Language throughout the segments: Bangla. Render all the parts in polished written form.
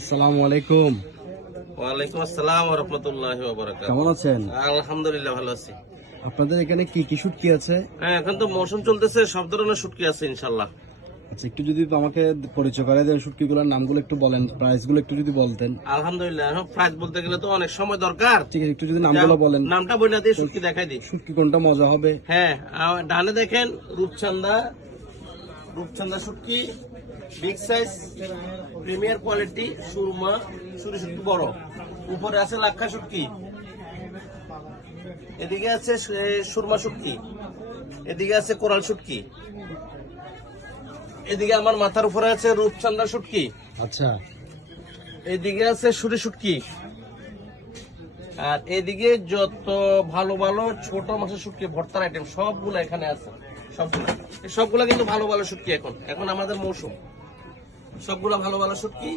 আসসালামু আলাইকুম। ওয়ালাইকুম আসসালাম ওয়া রাহমাতুল্লাহি ওয়া বারাকাতুহু। কেমন আছেন? আলহামদুলিল্লাহ ভালো আছি। আপনাদের এখানে কি কি শুটকি আছে? হ্যাঁ, এখন তো মৌসুম চলতেছে, সব ধরনের শুটকি আছে ইনশাআল্লাহ। আচ্ছা, একটু যদি আমাকে পরিচয় করে দেন, শুটকিগুলোর নামগুলো একটু বলেন, প্রাইসগুলো একটু যদি বলতেন। আলহামদুলিল্লাহ, এখন প্রাইস বলতে গেলে তো অনেক সময় দরকার। ঠিক আছে, একটু যদি নামগুলো বলেন। নামটা বইলা দিয়ে শুটকি দেখাই দিই। শুটকি কোনটা মজা হবে? হ্যাঁ, ডানে দেখেন রূপচাঁদা, রূপচাঁদা শুটকি বিগ সাইজ প্রিমিয়ার কোয়ালিটি, সুরমা সুরি শুটকি বড়। উপরে আছে লাক্ষা শুটকি, এদিকে আছে সুরমা শুটকি, এদিকে আছে কোরাল শুটকি, এদিকে আমার মাথার উপরে আছে রূপচাঁদা শুটকি, আচ্ছা, এদিকে আছে সুরি শুটকি, আর এদিকে যত ভালো ভালো ছোট মাছের শুটকি ভর্তার আইটেম সবগুলো এখানে আছে। সবগুলা কিন্তু ভালো ভালো শুটকি। এখন আমাদের মৌসুম, সবগুলা ভালো ভালো শুটকি।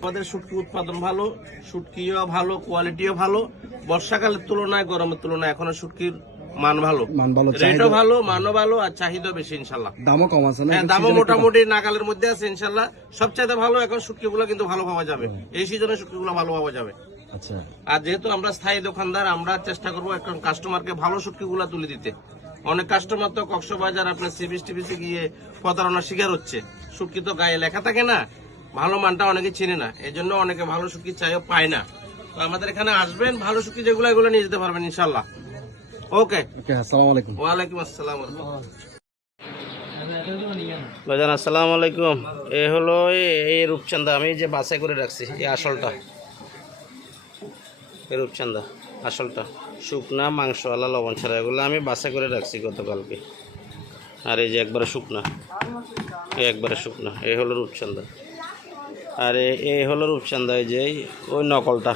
আমাদের শুটকি উৎপাদন ভালো, শুটকিও ভালো, কোয়ালিটিও ভালো। বর্ষাকালের তুলনায় গরমের তুলনায় এখন শুটকির মান ভালো, রেটও ভালো, মানও ভালো, আর চাহিদা বেশি ইনশাল্লাহ। দামও কম আছে না? হ্যাঁ, দামও মোটামুটি নাগালের মধ্যে আছে ইনশাল্লাহ। সবচাইতে ভালো এখন শুটকিগুলো কিন্তু ভালো পাওয়া যাবে, এই সিজনে শুটকিগুলো ভালো পাওয়া যাবে। আচ্ছা, আর যেহেতু আমরা স্থায়ী দোকানদার, আমরা চেষ্টা করবো এখন কাস্টমারকে ভালো শুটকিগুলো তুলে দিতে। অনেক কাস্টমার তো কক্সবাজার আপনার সিবিএস টিভিসি গিয়ে প্রতারণার শিকার হচ্ছে। শুটকি তো গায়ে লেখা থাকে না, ভালো মানটা অনেকে চিনে না, এই জন্য অনেকে ভালো শুটকি চাইও পায় না। তো আমাদের এখানে আসবেন, ভালো শুটকি যেগুলো এগুলো নিয়ে যেতে পারবেন ইনশাল্লাহ। ওকে, আসসালামু আলাইকুম। ওয়ালাইকুম আসসালাম। ভাইজান আসসালামু আলাইকুম। এ হলো এই রূপচাঁদা, আমি যে বাছাই করে রাখছি, এই আসলটা, এই রূপচাঁদা আসলটা শুকনা মাংস আলা লবণ ছাড়া, এগুলো আমি বাছাই করে রাখছি গতকালকে। আর এই যে একবারে শুকনা, এই একবারে শুকনা, এই হলো রূপচাঁদা। আর এই হলো রূপচাঁদা, এই যে ওই নকলটা,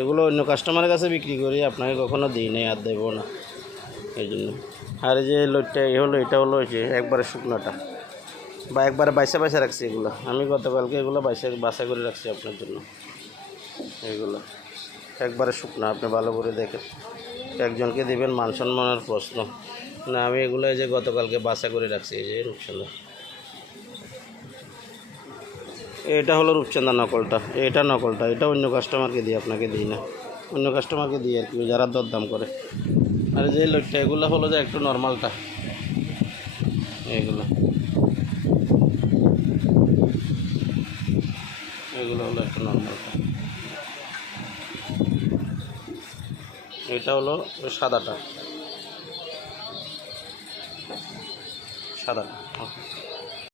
এগুলো অন্য কাস্টমারের কাছে বিক্রি করি, আপনাকে কখনো দিই নাই আর দেবো না, এই জন্য। আর এই যে লোটটা, এই হলো, এটা হলো এই যে একবারে শুকনাটা, বা একবারে বাইসা বাইসা রাখছি এগুলো আমি গতকালকে, এগুলো বাছাই করে রাখছি আপনার জন্য। এগুলো একবারে শুকনা, আপনি ভালো করে দেখেন, একজনকে দেবেন, মান সম্মানের প্রশ্ন না। আমি এগুলো এই যে গতকালকে বাছাই করে রাখছি, এই যে রূপচাঁদা। এটা হলো রূপচাঁদা নকলটা, এটা নকলটা, এটা অন্য কাস্টমারকে দিই, আপনাকে দিই না, অন্য কাস্টমারকে দিই আর কি, যারা দরদাম করে। আর যে লোকটা, এগুলো হলো যে একটু নর্মালটা, এগুলো এগুলো হলো একটু নর্মালটা। এটা হলো সাদাটা, সাদাটা।